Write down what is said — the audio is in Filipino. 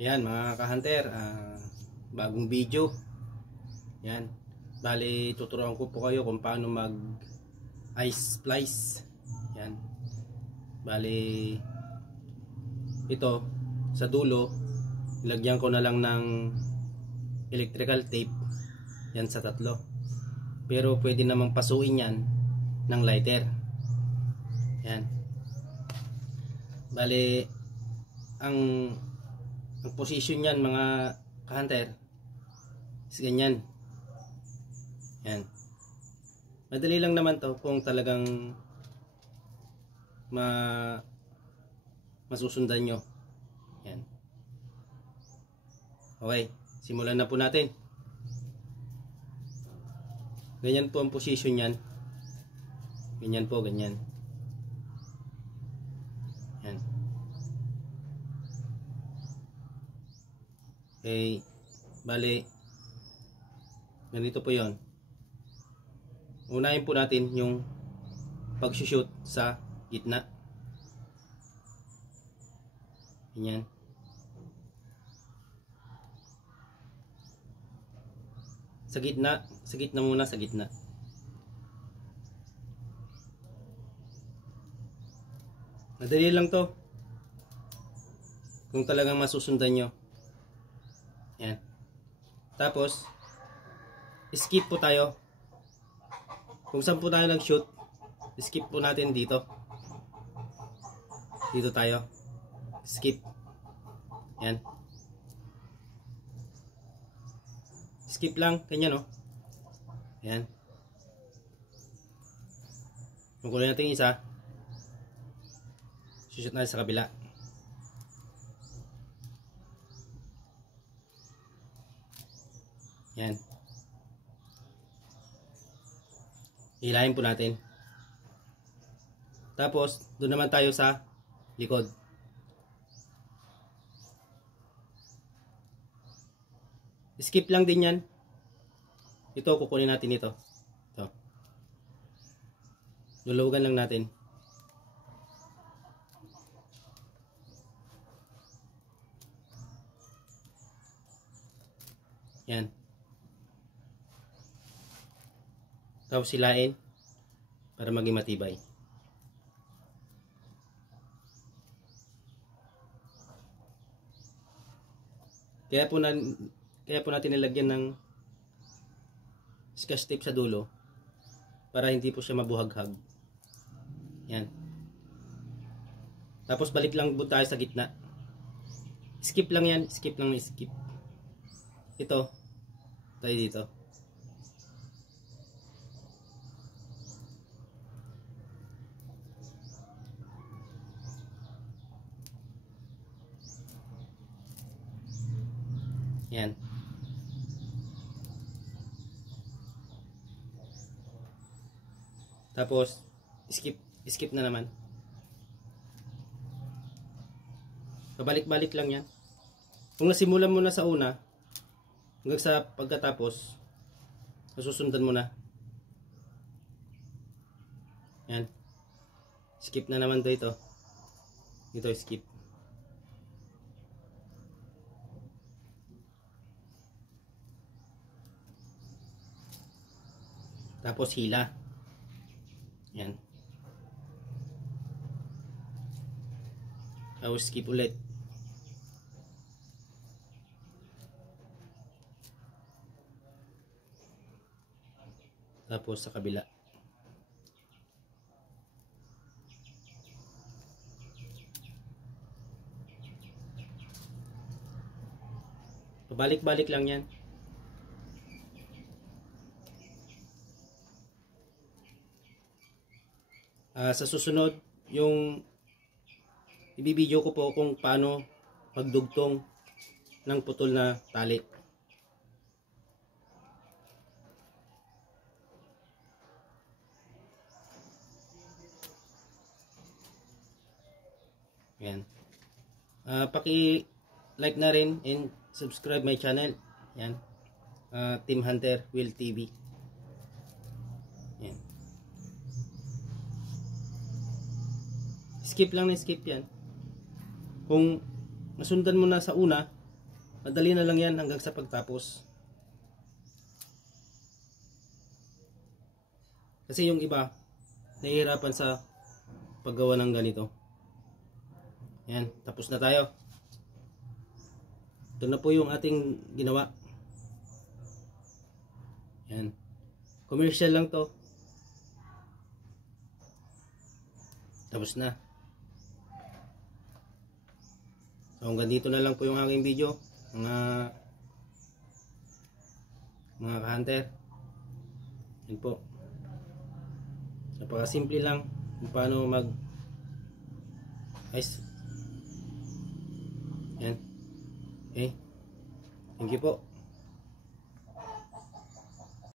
Ayan mga ka-hunter, bagong video. Yan. Bali tuturuan ko po kayo kung paano mag ice splice. Yan. Bali ito sa dulo ilagyan ko na lang ng electrical tape yan sa tatlo. Pero pwede namang pasuin yan ng lighter. Yan. Bali ang position yan mga ka-hunter is ganyan. Yan. Madali lang naman to kung talagang masusundan nyo. Yan. Okay, simulan na po natin. Ganyan po ang position yan. Ganyan po, ganyan. Yan. Okay, bali ganito po yon. Unahin po natin yung pag-shoot sa gitna. Ganyan. Sa gitna muna, sa gitna. Madali lang to kung talagang masusundan nyo. Yan. Tapos skip po tayo. Kung saan po tayo nag-shoot, skip po natin dito. Dito tayo. Skip. Yan. Skip lang, ganyan oh. Yan. Kukunin natin isa. Shoot natin sa kabila. Yan. Hilahin po natin. Tapos, doon naman tayo sa likod. Skip lang din yan. Ito, kukunin natin ito. Ito. Luluwagan lang natin. Yan. Tapos silain para maging matibay. Kaya po natin nilagyan ng scotch tape sa dulo para hindi po siya mabuhaghag. Yan. Tapos balik lang po tayo sa gitna. Skip lang yan, skip lang, skip. Ito, tayo dito. Yan. Tapos skip na naman. Pabalik-balik lang yan. Kung nasimulan mo na sa una, hanggang sa pagkatapos, nasusundan mo na. Yan. Skip na naman to ito. Ito skip. Tapos hila. Yan. Tapos skip ulit. Tapos sa kabila. Pabalik-balik lang yan. Sa susunod, yung ibibideo ko po kung paano magdugtong ng putol na tali. Yan. Paki-like na rin and subscribe my channel. Yan. Team Hunter Will TV. Yan. Skip lang na skip yan. Kung nasundan mo na sa una, Madali na lang yan hanggang sa pagtapos. Kasi yung iba, nahihirapan sa paggawa ng ganito. Yan, tapos na tayo. Ito na po yung ating ginawa. Yan. Commercial lang to. Tapos na. So hanggang dito na lang po yung aking video. Mga ka-hunter. Yan po. Napakasimple lang kung paano mag ice. Yan. Okay. Thank you po.